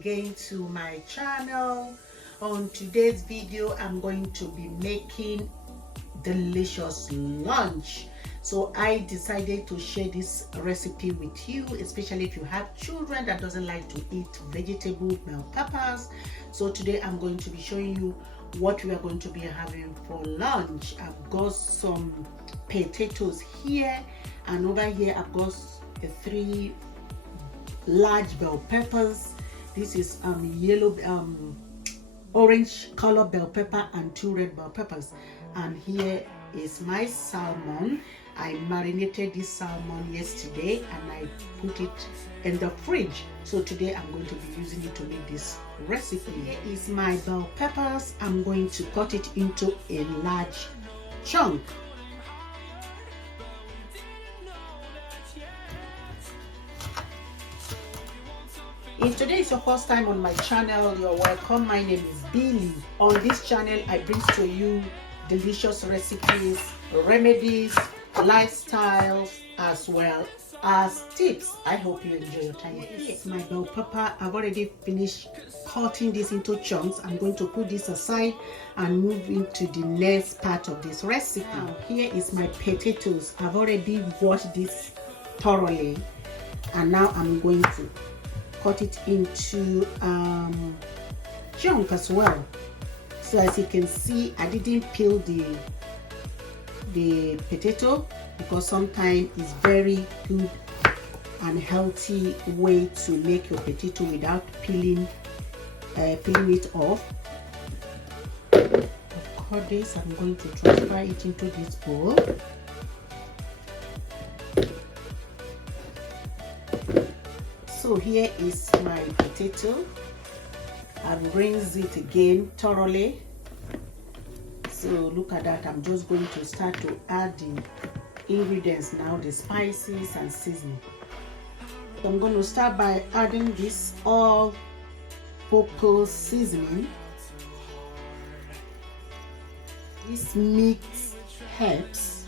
again to my channel. On today's video I'm going to be making delicious lunch. So I decided to share this recipe with you, especially if you have children that doesn't like to eat vegetable bell peppers. So today I'm going to be showing you what we are going to be having for lunch. I've got some potatoes here, and over here I've got 3 large bell peppers. This is yellow orange color bell pepper and 2 red bell peppers. And here is my salmon. I marinated this salmon yesterday and I put it in the fridge. So today I'm going to be using it to make this recipe. Here is my bell peppers. I'm going to cut it into a large chunk. If today is your first time on my channel, you're welcome. My name is Billy. On this channel, I bring to you delicious recipes, remedies, lifestyles, as well as tips. I hope you enjoy your time. Yes, my bell pepper. I've already finished cutting this into chunks. I'm going to put this aside and move into the next part of this recipe. Now, here is my potatoes. I've already washed this thoroughly, and now I'm going to cut it into chunk as well. So as you can see, I didn't peel the potato because sometimes it's very good and healthy way to make your potato without peeling it off. I've cut this. I'm going to transfer it into this bowl. So here is my potato. I've rinsed it again thoroughly. So look at that. I'm just going to start to add the ingredients now, the spices and seasoning. So I'm going to start by adding this all-purpose seasoning. This mixed herbs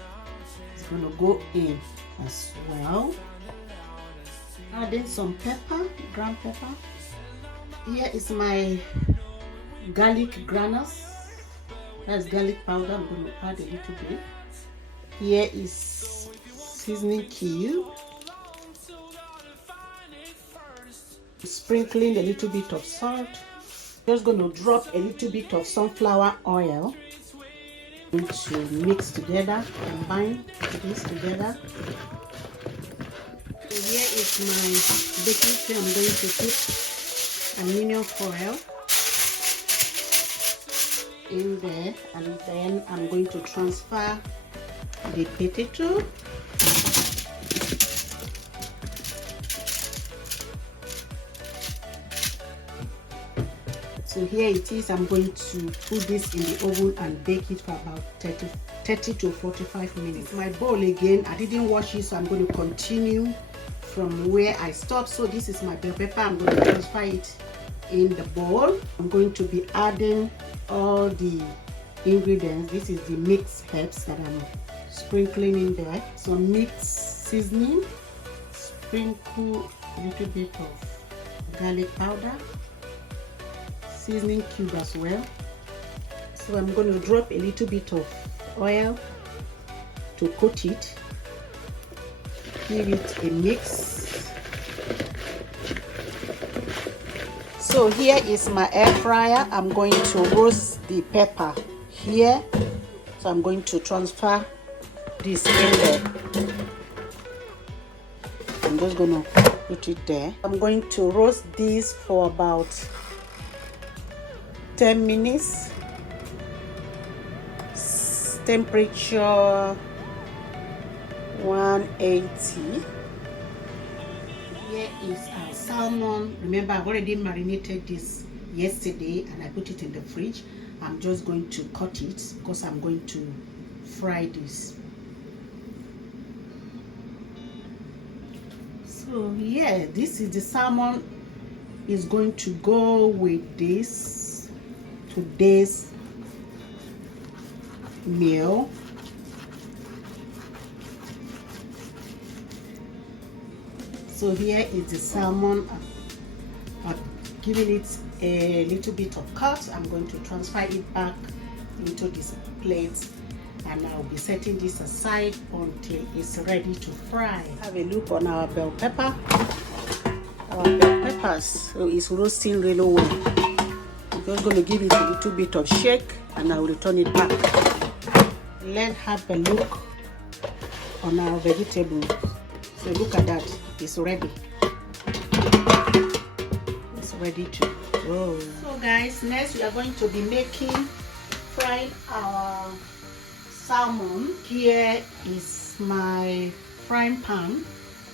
is going to go in as well. Adding some pepper, ground pepper. Here is my garlic granules. That's garlic powder. I'm going to add a little bit. Here is seasoning cube. Sprinkling a little bit of salt. Just going to drop a little bit of sunflower oil. Going to mix together, combine this together. So here is my baking tray. I'm going to put aluminum foil in there, and then I'm going to transfer the potato. So here it is. I'm going to put this in the oven and bake it for about 30 to 45 minutes. My bowl again, I didn't wash it, so I'm going to continue from where I stopped. So this is my bell pepper. I'm going to transfer it in the bowl. I'm going to be adding all the ingredients. This is the mixed herbs that I'm sprinkling in there. So mixed seasoning, sprinkle a little bit of garlic powder, seasoning cube as well. So I'm going to drop a little bit of oil to coat it. Give it a mix. So here is my air fryer. I'm going to roast the pepper here. So I'm going to transfer this in there. I'm just going to put it there. I'm going to roast this for about 10 minutes. Temperature 180. Here is our salmon. Remember, I've already marinated this yesterday and I put it in the fridge. I'm just going to cut it because I'm going to fry this. So yeah, this is the salmon is going to go with this today's meal. So here is the salmon. I've giving it a little bit of cut. I'm going to transfer it back into this plate, and I'll be setting this aside until it's ready to fry. Have a look on our bell pepper. Our bell peppers is roasting really well. I'm just going to give it a little bit of shake, and I will return it back. Let's have a look on our vegetables. So look at that, it's ready. It's ready to go. So guys, next we are going to be frying our salmon. Here is my frying pan.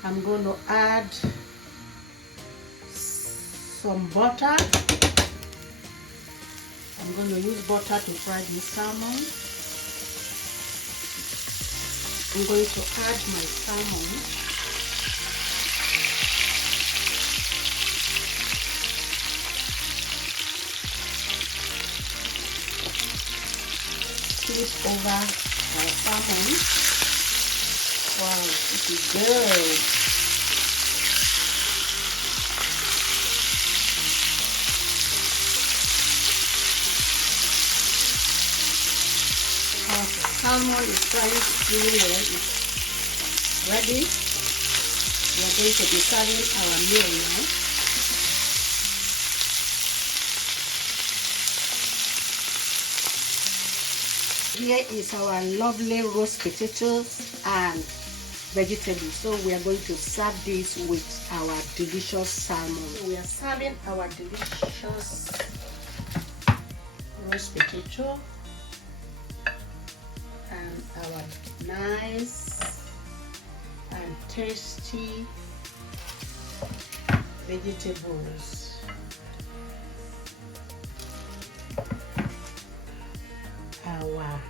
I'm going to add some butter. I'm going to use butter to fry this salmon. I'm going to add my salmon. Flip over our salmon. Wow, this is good. Our salmon is frying really well. It's ready. We are going to be serving our meal now. Here is our lovely roast potatoes and vegetables. So we are going to serve this with our delicious salmon. So we are serving our delicious roast potato and our nice and tasty vegetables. Our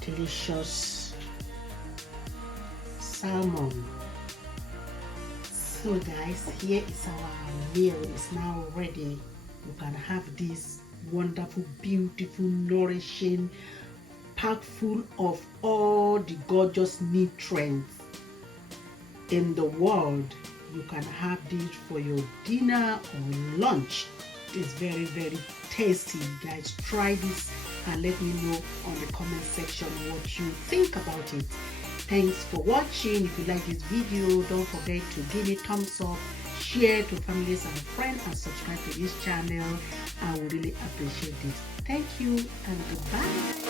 delicious salmon. So guys, here is our meal. It's now ready. You can have this wonderful, beautiful, nourishing, packed full of all the gorgeous nutrients in the world. You can have this for your dinner or lunch. It's very, very tasty. Guys, try this and let me know on the comment section what you think about it. Thanks for watching. If you like this video, don't forget to give it a thumbs up, share to families and friends, and subscribe to this channel. I would really appreciate it. Thank you and goodbye.